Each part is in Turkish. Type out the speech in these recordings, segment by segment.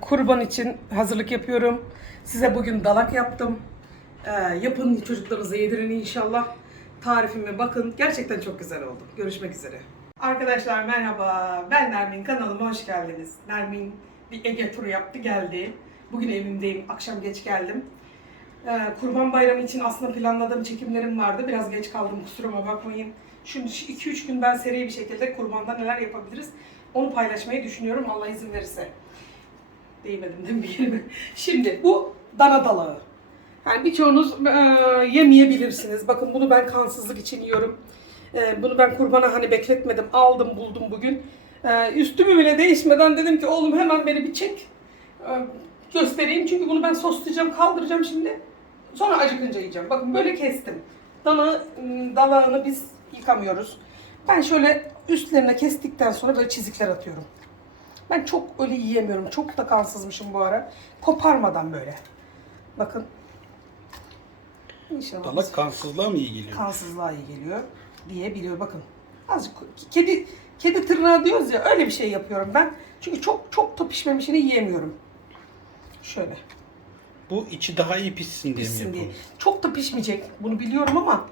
Kurban için hazırlık yapıyorum. Size bugün dalak yaptım. Ee, yapın çocuklarınıza yedirin inşallah. Tarifime bakın. Gerçekten çok güzel oldu. Görüşmek üzere. Arkadaşlar merhaba. Ben Nermin. Kanalıma hoş geldiniz. Nermin bir Ege turu yaptı geldi. Bugün evimdeyim. Akşam geç geldim. Ee, Kurban Bayramı için aslında planladığım çekimlerim vardı. Biraz geç kaldım kusuruma bakmayın. Şimdi 2-3 gün ben seri bir şekilde kurbanda neler yapabiliriz onu paylaşmayı düşünüyorum Allah izin verirse. Değmedim mi bir yerime? Şimdi bu dana dalağı. Yani birçoğunuz e, yemeyebilirsiniz. Bakın bunu ben kansızlık için yiyorum. E, bunu ben kurbana hani bekletmedim. Aldım buldum bugün. E, üstümü bile değişmeden dedim ki oğlum hemen beni bir çek. E, göstereyim. Çünkü bunu ben soslayacağım, kaldıracağım şimdi. Sonra acıkınca yiyeceğim. Bakın böyle kestim. Dana dalağını biz yıkamıyoruz. Ben şöyle üstlerine kestikten sonra böyle çizikler atıyorum. Ben çok öyle yiyemiyorum. Çok da kansızmışım bu ara. Koparmadan böyle. Bakın. İnşallah Dalak kansızlığa mı iyi geliyor? kansızlığa iyi geliyor diye biliyor. Bakın. Azıcık kedi kedi tırnağı diyoruz ya öyle bir şey yapıyorum ben. Çünkü çok çok da pişmemişini yiyemiyorum. Şöyle Bu içi daha iyi pişsin diye mi pişsin diye. yapılmış? Çok da pişmeyecek. Bunu biliyorum ama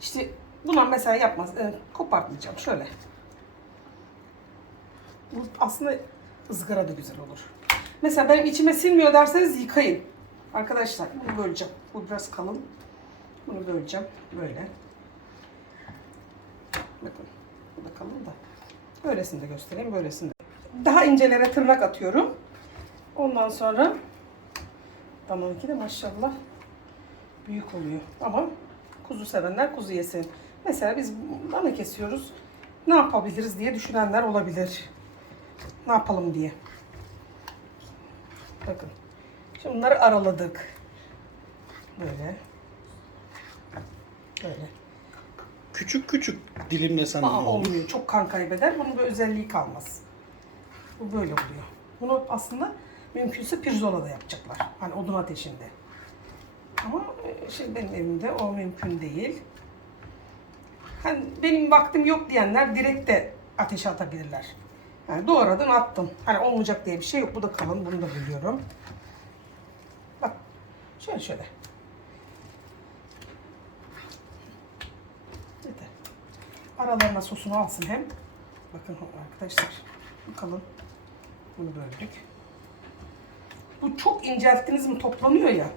işte buna mesela yapmaz. E, kopartmayacağım. Şöyle. Bu aslında ızgara da güzel olur. Mesela benim içime sinmiyor derseniz yıkayın. Arkadaşlar bunu böleceğim. Bu biraz kalın. Bunu böleceğim. Böyle. Bakın. Bu da kalın da. Böylesini de göstereyim. Böylesini de. Daha incelere tırnak atıyorum. Ondan sonra Danonki de maşallah büyük oluyor. Ama kuzu sevenler kuzu yesin. Mesela biz dana kesiyoruz. Ne yapabiliriz diye düşünenler olabilir. Ne yapalım diye. Bakın. Şimdi bunları araladık. Böyle. Böyle. Küçük küçük dilimlesen Aa, olur? olmuyor. Çok kan kaybeder. Bunun bir özelliği kalmaz. Bu böyle oluyor. Bunu aslında mümkünse pirzolada yapacaklar. Hani odun ateşinde. Ama e, şimdi benim evimde o mümkün değil. Hani benim vaktim yok diyenler direkt de ateşe atabilirler. Yani doğradın attın. Hani olmayacak diye bir şey yok. Bu da kalın. Bunu da biliyorum. Bak. Şöyle şöyle. Yeter. Aralarına sosunu alsın hem. Bakın arkadaşlar. Bakalım. Bunu böldük. Bu çok incelttiniz mi toplanıyor ya.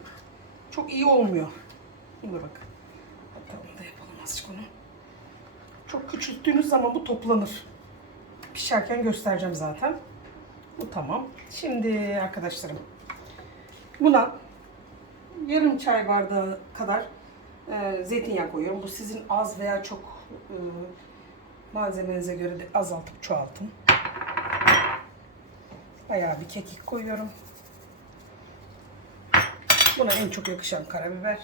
Çok iyi olmuyor. Şimdi bak. Hatta onu da yapalım azıcık onu. Çok küçülttüğünüz zaman bu toplanır. Pişerken göstereceğim zaten. Bu tamam. Şimdi arkadaşlarım. Buna yarım çay bardağı kadar e, zeytinyağı koyuyorum. Bu sizin az veya çok e, malzemenize göre de azaltıp çoğaltın. Bayağı bir kekik koyuyorum. Buna en çok yakışan karabiber.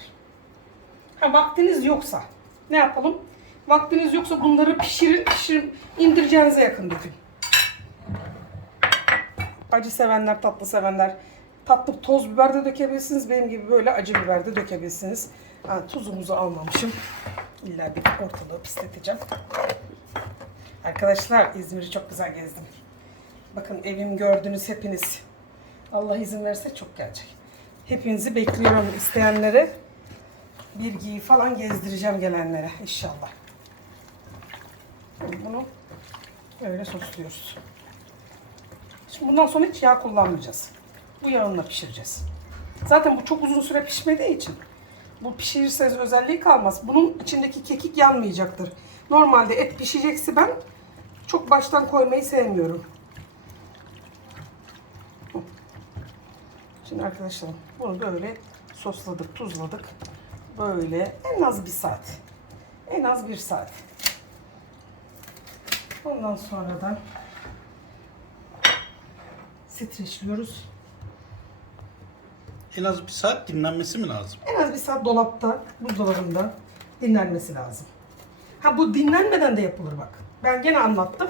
Ha vaktiniz yoksa ne yapalım? Vaktiniz yoksa bunları pişirin, pişirin, indireceğinize yakın dökün. Acı sevenler, tatlı sevenler tatlı toz biber de dökebilirsiniz. Benim gibi böyle acı biber de dökebilirsiniz. Ha, tuzumuzu almamışım. İlla bir ortalığı pisleteceğim. Arkadaşlar İzmir'i çok güzel gezdim. Bakın evim gördünüz hepiniz. Allah izin verirse çok gelecek. Hepinizi bekliyorum isteyenlere. Bilgiyi falan gezdireceğim gelenlere inşallah. Bunu öyle sosluyoruz. Şimdi bundan sonra hiç yağ kullanmayacağız. Bu yağınla pişireceğiz. Zaten bu çok uzun süre pişmediği için bu pişirirseniz özelliği kalmaz. Bunun içindeki kekik yanmayacaktır. Normalde et pişecekse ben çok baştan koymayı sevmiyorum. Şimdi arkadaşlar bunu böyle sosladık, tuzladık. Böyle en az bir saat. En az bir saat. Ondan sonra da streçliyoruz. En az bir saat dinlenmesi mi lazım? En az bir saat dolapta, buzdolabında dinlenmesi lazım. Ha bu dinlenmeden de yapılır bak. Ben gene anlattım.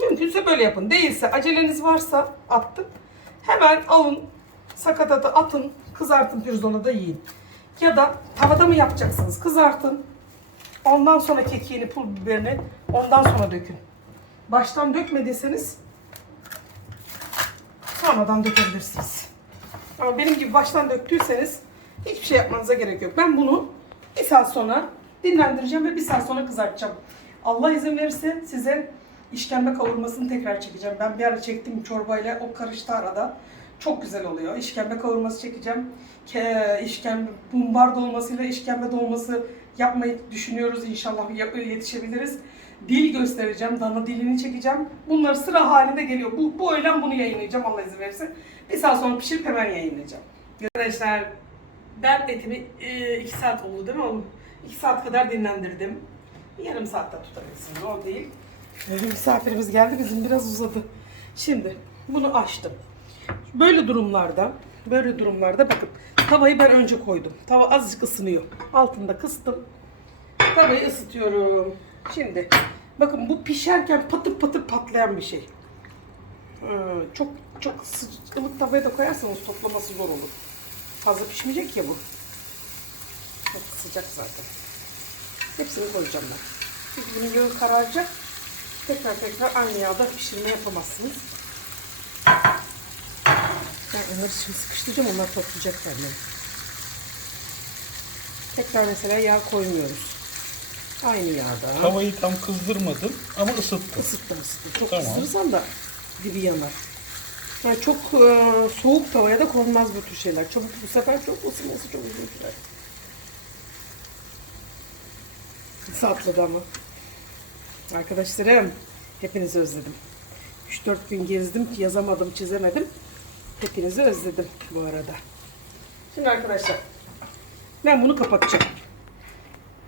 Mümkünse böyle yapın. Değilse aceleniz varsa attım. Hemen alın sakatatı atın, kızartın pirzolada yiyin. Ya da tavada mı yapacaksınız? Kızartın. Ondan sonra kekiğini, pul biberini ondan sonra dökün. Baştan dökmediyseniz sonradan dökebilirsiniz. Ama benim gibi baştan döktüyseniz hiçbir şey yapmanıza gerek yok. Ben bunu bir saat sonra dinlendireceğim ve bir saat sonra kızartacağım. Allah izin verirse size işkembe kavurmasını tekrar çekeceğim. Ben bir ara çektim çorbayla o karıştı arada. Çok güzel oluyor. İşkembe kavurması çekeceğim. Ke, işkembe, bumbar dolmasıyla işkembe dolması yapmayı düşünüyoruz. İnşallah yetişebiliriz. Dil göstereceğim. Dana dilini çekeceğim. Bunlar sıra halinde geliyor. Bu, bu öğlen bunu yayınlayacağım Allah izin verirse. Bir saat sonra pişirip hemen yayınlayacağım. Arkadaşlar ben etimi 2 saat oldu değil mi oğlum? 2 saat kadar dinlendirdim. Yarım saatte tutabilirsiniz o değil. Ee, Misafirimiz geldi bizim biraz uzadı. Şimdi bunu açtım. Böyle durumlarda böyle durumlarda bakın tavayı ben önce koydum. Tava azıcık ısınıyor. Altında kıstım. Tavayı ısıtıyorum. Şimdi bakın bu pişerken patır patır patlayan bir şey. Ee, çok çok ılık tavaya da koyarsanız toplaması zor olur. Fazla pişmeyecek ya bu. Çok sıcak zaten. Hepsini koyacağım ben. Çünkü bunun yağı kararacak. Tekrar tekrar aynı yağda pişirme yapamazsınız. Ben onları şimdi sıkıştıracağım. Onlar toplayacak kendini. Tekrar mesela yağ koymuyoruz. Aynı yağda. Tavayı tam kızdırmadın ama ısıttın. Isıttım ısıttım. Çok Tamam. ısıtırsan da dibi yanar. Yani çok e, soğuk tavaya da konmaz bu tür şeyler. Çabuk bu sefer çok ısınması çok uzun sürer. Nasıl atladı ama. Arkadaşlarım hepinizi özledim. 3-4 gün gezdim, yazamadım, çizemedim. Hepinizi özledim bu arada. Şimdi arkadaşlar ben bunu kapatacağım.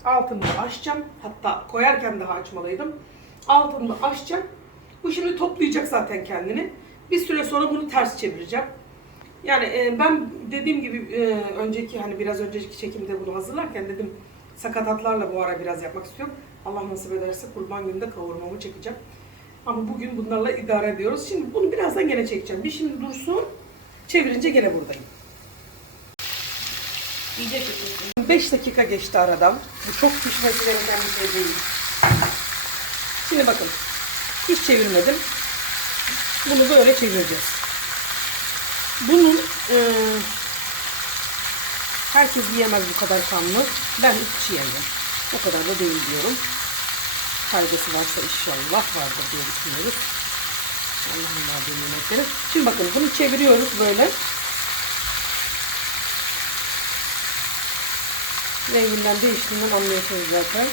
Altını da açacağım. Hatta koyarken daha açmalıydım. Altını da açacağım. Bu şimdi toplayacak zaten kendini. Bir süre sonra bunu ters çevireceğim. Yani e, ben dediğim gibi e, önceki hani biraz önceki çekimde bunu hazırlarken dedim sakatatlarla bu ara biraz yapmak istiyorum. Allah nasip ederse kurban gününde kavurmamı çekeceğim. Ama bugün bunlarla idare ediyoruz. Şimdi bunu birazdan gene çekeceğim. Bir şimdi dursun. Çevirince gene buradayım. İyice çekiyorsun. 5 dakika geçti aradan. Bu çok pişmesi gereken bir şey değil. Şimdi bakın. Hiç çevirmedim. Bunu böyle çevireceğiz. Bunun e, herkes yiyemez bu kadar kanlı. Ben hiç yiyemem. O kadar da değil diyorum. Faydası varsa inşallah vardır diye düşünüyoruz. Allah'ın verdiği nimetleri. Şimdi bakın bunu çeviriyoruz böyle. Renginden değiştiğinden anlıyorsunuz zaten.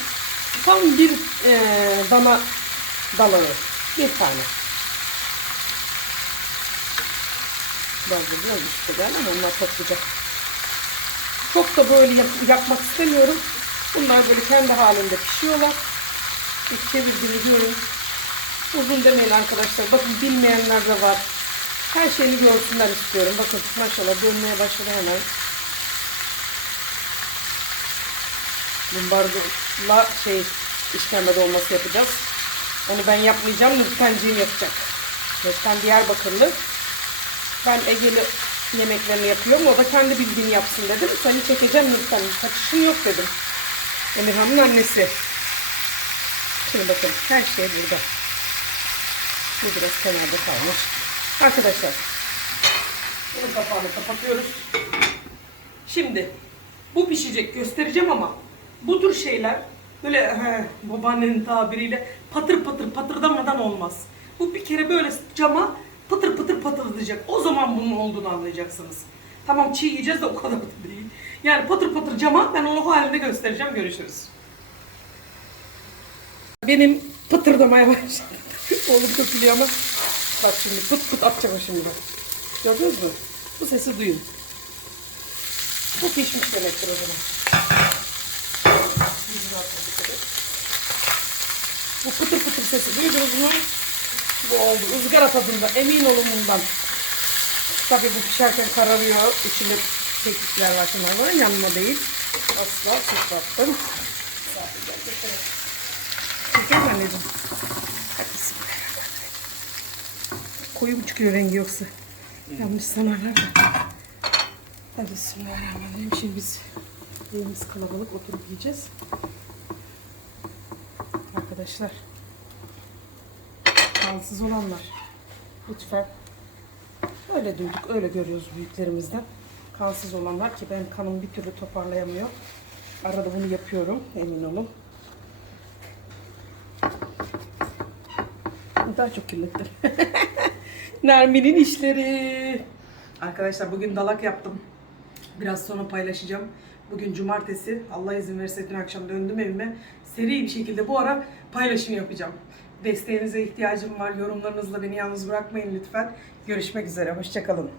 Tam bir e, dana dalağı. Bir tane. Bazı biraz üstte ama onlar toplayacak. Çok da böyle yakmak istemiyorum. Bunlar böyle kendi halinde pişiyorlar. Bir çevirdiğini görün. Uzun demeyin arkadaşlar. Bakın bilmeyenler de var. Her şeyini görsünler istiyorum. Bakın maşallah dönmeye başladı hemen. Bumbardola şey işkembe dolması yapacağız. Onu ben yapmayacağım. Nurtenciğim yapacak. Nurten Diyarbakırlı. Ben Ege'li yemeklerini yapıyorum. O da kendi bildiğini yapsın dedim. Seni çekeceğim Nurten. Kaçışın yok dedim. Emirhan'ın annesi. Şimdi bakın her şey burada. Bu biraz kenarda kalmış. Arkadaşlar. Bunun kapağını kapatıyoruz. Şimdi bu pişecek göstereceğim ama bu tür şeyler böyle he, babaannenin tabiriyle patır patır patırdamadan olmaz. Bu bir kere böyle cama patır patır patırlayacak. O zaman bunun olduğunu anlayacaksınız. Tamam çiğ yiyeceğiz de o kadar da değil. Yani patır patır cama ben onu halinde göstereceğim. Görüşürüz. Benim pıtırdamaya başladı. Oğlum köpülüyor ama bak şimdi pıt pıt atacağım şimdi bak. Gördünüz mü? Bu sesi duyun. Bu pişmiş demektir o zaman. Atma dikkat et. Bu pıtır pıtır sesi duydunuz mu? Bu oldu. Izgara tadında. Emin olun bundan. Tabii bu pişerken kararıyor. İçinde kekikler var. Şunlar. Yanma değil. Asla sıklattım. Çeker mi anneciğim? Koyu mu çıkıyor rengi yoksa? Yanlış sanarlar da. Hadi bismillahirrahmanirrahim. Şimdi biz evimiz kalabalık oturup yiyeceğiz. Arkadaşlar. Halsız olanlar. Lütfen. Öyle duyduk, öyle görüyoruz büyüklerimizden. Kansız olanlar ki benim kanım bir türlü toparlayamıyor. Arada bunu yapıyorum, emin olun. Daha çok kirlettim. Nermin'in işleri. Arkadaşlar bugün dalak yaptım. Biraz sonra paylaşacağım. Bugün cumartesi. Allah izin verirse dün akşam döndüm evime. Seri bir şekilde bu ara paylaşım yapacağım. Desteğinize ihtiyacım var. Yorumlarınızla beni yalnız bırakmayın lütfen. Görüşmek üzere. Hoşçakalın.